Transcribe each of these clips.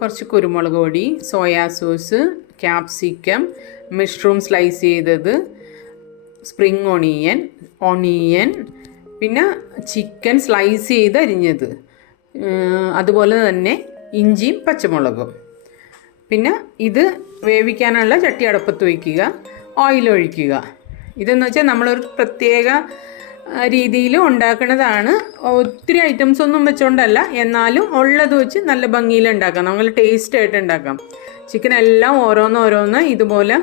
കുറച്ച് കുരുമുളക് പൊടി, soya sauce, capsicum, mushroom slice ചെയ്തത്, സ്പ്രിംഗ് ഒണിയൻ, പിന്നെ ചിക്കൻ സ്ലൈസ് ചെയ്ത് അരിഞ്ഞത്, അതുപോലെ തന്നെ ഇഞ്ചിയും പച്ചമുളകും. പിന്നെ ഇത് വേവിക്കാനുള്ള ചട്ടി അടുപ്പത്ത് വയ്ക്കുക, ഓയിൽ ഒഴിക്കുക. ഇതെന്ന് വെച്ചാൽ നമ്മളൊരു പ്രത്യേക രീതിയിൽ ഉണ്ടാക്കുന്നതാണ്. ഒത്തിരി ഐറ്റംസ് ഒന്നും വെച്ചുകൊണ്ടല്ല, എന്നാലും ഉള്ളത് വെച്ച് നല്ല ഭംഗിയിൽ ഉണ്ടാക്കാം, നല്ല ടേസ്റ്റായിട്ട് ഉണ്ടാക്കാം. ചിക്കൻ എല്ലാം ഓരോന്ന് ഇതുപോലെ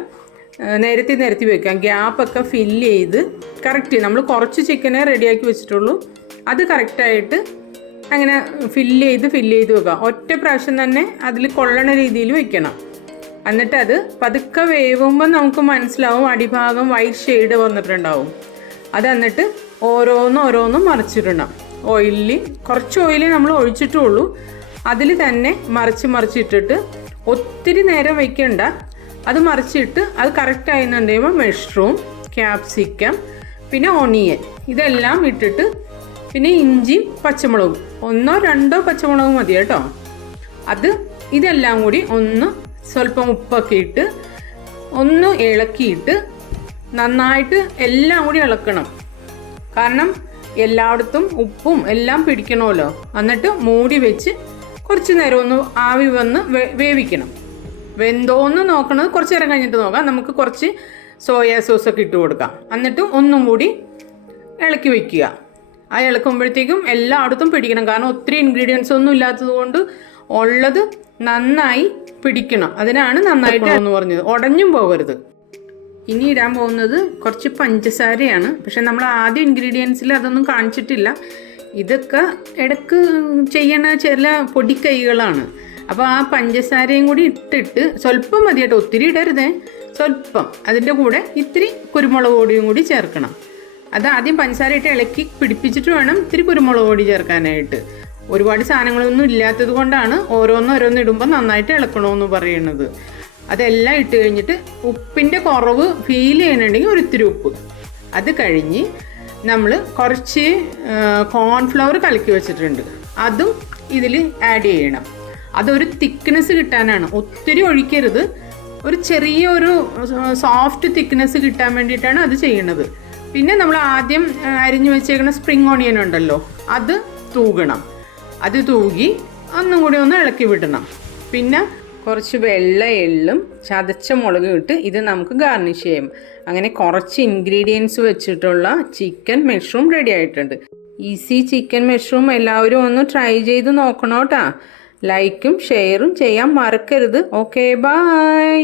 നിരത്തി വെക്കാം. ഗ്യാപ്പൊക്കെ ഫില്ല് ചെയ്ത് കറക്റ്റ്, നമ്മൾ കുറച്ച് ചിക്കനെ റെഡിയാക്കി വെച്ചിട്ടുള്ളൂ, അത് കറക്റ്റായിട്ട് അങ്ങനെ ഫില്ല് ചെയ്ത് വെക്കാം. ഒറ്റ പ്രാവശ്യം തന്നെ അതിൽ കൊള്ളണ രീതിയിൽ വെക്കണം. എന്നിട്ട് അത് പതുക്കെ വേവുമ്പോൾ നമുക്ക് മനസ്സിലാവും അടിഭാഗം വൈറ്റ് ഷെയ്ഡ് വന്നിട്ടുണ്ടാവും. അത് എന്നിട്ട് ഓരോന്നും മറിച്ചിടണം. കുറച്ച് ഓയിൽ നമ്മൾ ഒഴിച്ചിട്ടുള്ളൂ, അതിൽ തന്നെ മറിച്ചിട്ടിട്ട് ഒത്തിരി നേരം വയ്ക്കണ്ട. അത് മറിച്ചിട്ട് അത് കറക്റ്റ് ആയെന്നുണ്ടെങ്കിൽ മഷ്റൂം, ക്യാപ്സിക്കം, പിന്നെ ഒണിയൻ ഇതെല്ലാം ഇട്ടിട്ട്, പിന്നെ ഇഞ്ചിയും പച്ചമുളകും, 1-2 പച്ചമുളക് മതി കേട്ടോ. ഇതെല്ലാം കൂടി സ്വല്പം ഉപ്പൊക്കെ ഇട്ട് ഒന്ന് ഇളക്കിയിട്ട് നന്നായിട്ട് എല്ലാം കൂടി ഇളക്കണം. കാരണം എല്ലായിടത്തും ഉപ്പും എല്ലാം പിടിക്കണമല്ലോ. എന്നിട്ട് മൂടി വെച്ച് കുറച്ച് നേരം ഒന്ന് ആവി വന്ന് വേവിക്കണം. വെന്തോന്ന് നോക്കണത് കുറച്ച് നേരം കഴിഞ്ഞിട്ട് നോക്കാം. നമുക്ക് കുറച്ച് സോയാ സോസൊക്കെ ഇട്ട് കൊടുക്കാം. എന്നിട്ട് ഒന്നും കൂടി ഇളക്കി വയ്ക്കുക. ആ ഇളക്കുമ്പോഴത്തേക്കും എല്ലായിടത്തും പിടിക്കണം. കാരണം ഒത്തിരി ഇൻഗ്രീഡിയൻസ് ഒന്നും ഇല്ലാത്തത് കൊണ്ട് ഉള്ളത് നന്നായി പിടിക്കണം. അതിനാണ് നന്നായിട്ട് എന്ന് പറഞ്ഞത്. ഉടഞ്ഞും പോകരുത്. ഇനി ഇടാൻ പോകുന്നത് കുറച്ച് പഞ്ചസാരയാണ്. പക്ഷെ നമ്മൾ ആദ്യം ഇൻഗ്രീഡിയൻസിൽ അതൊന്നും കാണിച്ചിട്ടില്ല. ഇതൊക്കെ ഇടയ്ക്ക് ചെയ്യണ ചില പൊടിക്കൈകളാണ്. അപ്പോൾ ആ പഞ്ചസാരയും കൂടി ഇട്ടിട്ട് സ്വല്പം മതി കേട്ടോ, ഒത്തിരി ഇടരുതേ, സ്വല്പം. അതിൻ്റെ കൂടെ ഇത്തിരി കുരുമുളക് പൊടിയും കൂടി ചേർക്കണം. അത് ആദ്യം പഞ്ചസാര ഇട്ട് ഇളക്കി പിടിപ്പിച്ചിട്ട് വേണം ഇത്തിരി കുരുമുളക് പൊടി ചേർക്കാനായിട്ട്. ഒരുപാട് സാധനങ്ങളൊന്നും ഇല്ലാത്തത് കൊണ്ടാണ് ഓരോന്ന് ഇടുമ്പോൾ നന്നായിട്ട് ഇളക്കണമെന്ന് പറയുന്നത്. അതെല്ലാം ഇട്ട് കഴിഞ്ഞിട്ട് ഉപ്പിൻ്റെ കുറവ് ഫീൽ ചെയ്യണമെങ്കിൽ ഒരിത്തിരി ഉപ്പ്. അത് കഴിഞ്ഞ് നമ്മൾ കുറച്ച് കോൺഫ്ലവർ കലക്കി വെച്ചിട്ടുണ്ട്, അതും ഇതിൽ ആഡ് ചെയ്യണം. അതൊരു തിക്നെസ് കിട്ടാനാണ്, ഒത്തിരി ഒഴിക്കരുത്. ഒരു ചെറിയൊരു സോഫ്റ്റ് തിക്നെസ് കിട്ടാൻ വേണ്ടിയിട്ടാണ് അത് ചെയ്യണത്. പിന്നെ നമ്മൾ ആദ്യം അരിഞ്ഞു വെച്ചേക്കുന്ന സ്പ്രിംഗ് ഓണിയൻ ഉണ്ടല്ലോ, അത് തൂകണം. അത് തൂകി ഒന്നും കൂടി ഒന്ന് ഇളക്കി വിടണം. പിന്നെ കുറച്ച് വെള്ള എള്ളും ചതച്ച മുളകും ഇട്ട് ഇത് നമുക്ക് ഗാർണിഷ് ചെയ്യും. അങ്ങനെ കുറച്ച് ഇൻഗ്രീഡിയൻസ് വെച്ചിട്ടുള്ള ചിക്കൻ മഷ്റൂം റെഡി ആയിട്ടുണ്ട്. ഈസി ചിക്കൻ മഷ്റൂം എല്ലാവരും ഒന്ന് ട്രൈ ചെയ്ത് നോക്കണം കേട്ടോ. ലൈക്കും ഷെയറും ചെയ്യാൻ മറക്കരുത്. Okay, by.